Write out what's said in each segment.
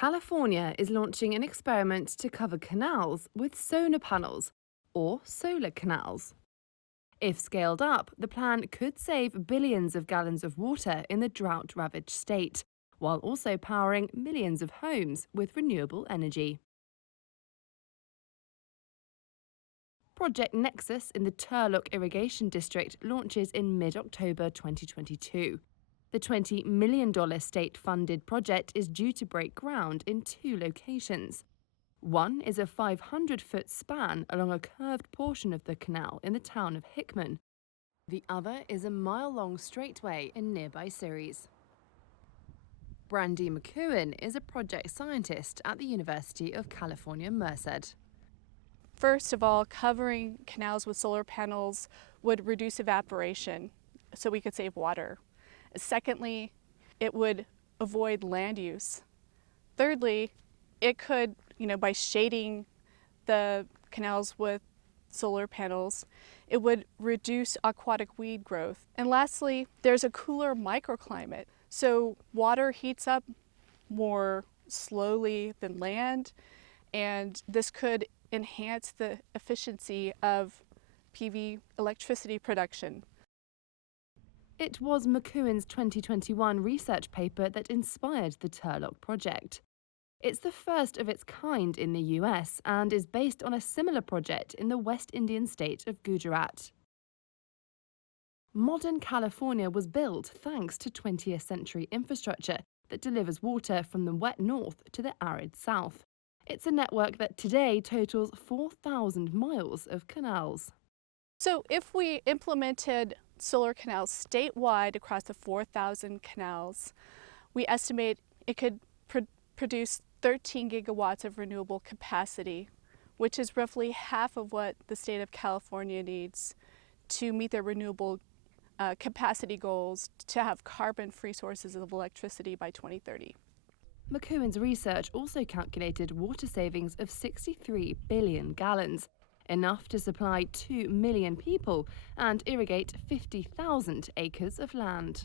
California is launching an experiment to cover canals with solar panels, or solar canals. If scaled up, the plan could save billions of gallons of water in the drought-ravaged state, while also powering millions of homes with renewable energy. Project Nexus in the Turlock Irrigation District launches in mid-October 2022. The $20 million state-funded project is due to break ground in two locations. One is a 500-foot span along a curved portion of the canal in the town of Hickman. The other is a mile-long straightway in nearby Ceres. Brandy McEwen is a project scientist at the University of California, Merced. First of all, covering canals with solar panels would reduce evaporation, so we could save water. Secondly, it would avoid land use. Thirdly, it could, by shading the canals with solar panels, it would reduce aquatic weed growth. And lastly, there's a cooler microclimate. So water heats up more slowly than land, and this could enhance the efficiency of PV electricity production. It was McEwen's 2021 research paper that inspired the Turlock project. It's the first of its kind in the US and is based on a similar project in the West Indian state of Gujarat. Modern California was built thanks to 20th century infrastructure that delivers water from the wet north to the arid south. It's a network that today totals 4,000 miles of canals. So if we implemented solar canals statewide across the 4,000 canals, we estimate it could produce 13 gigawatts of renewable capacity, which is roughly half of what the state of California needs to meet their renewable capacity goals to have carbon-free sources of electricity by 2030. McEwen's research also calculated water savings of 63 billion gallons, enough to supply 2 million people and irrigate 50,000 acres of land.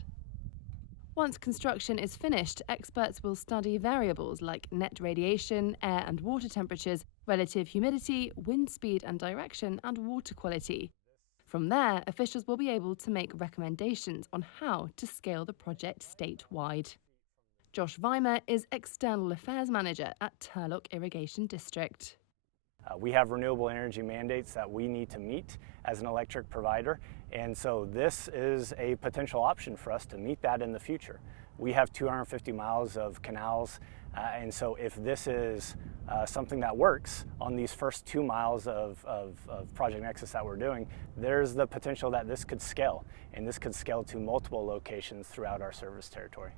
Once construction is finished, experts will study variables like net radiation, air and water temperatures, relative humidity, wind speed and direction, and water quality. From there, officials will be able to make recommendations on how to scale the project statewide. Josh Weimer is External Affairs Manager at Turlock Irrigation District. We have renewable energy mandates that we need to meet as an electric provider, and so this is a potential option for us to meet that in the future. We have 250 miles of canals, and so if this is something that works on these first 2 miles of Project Nexus that we're doing, there's the potential that this could scale, and this could scale to multiple locations throughout our service territory.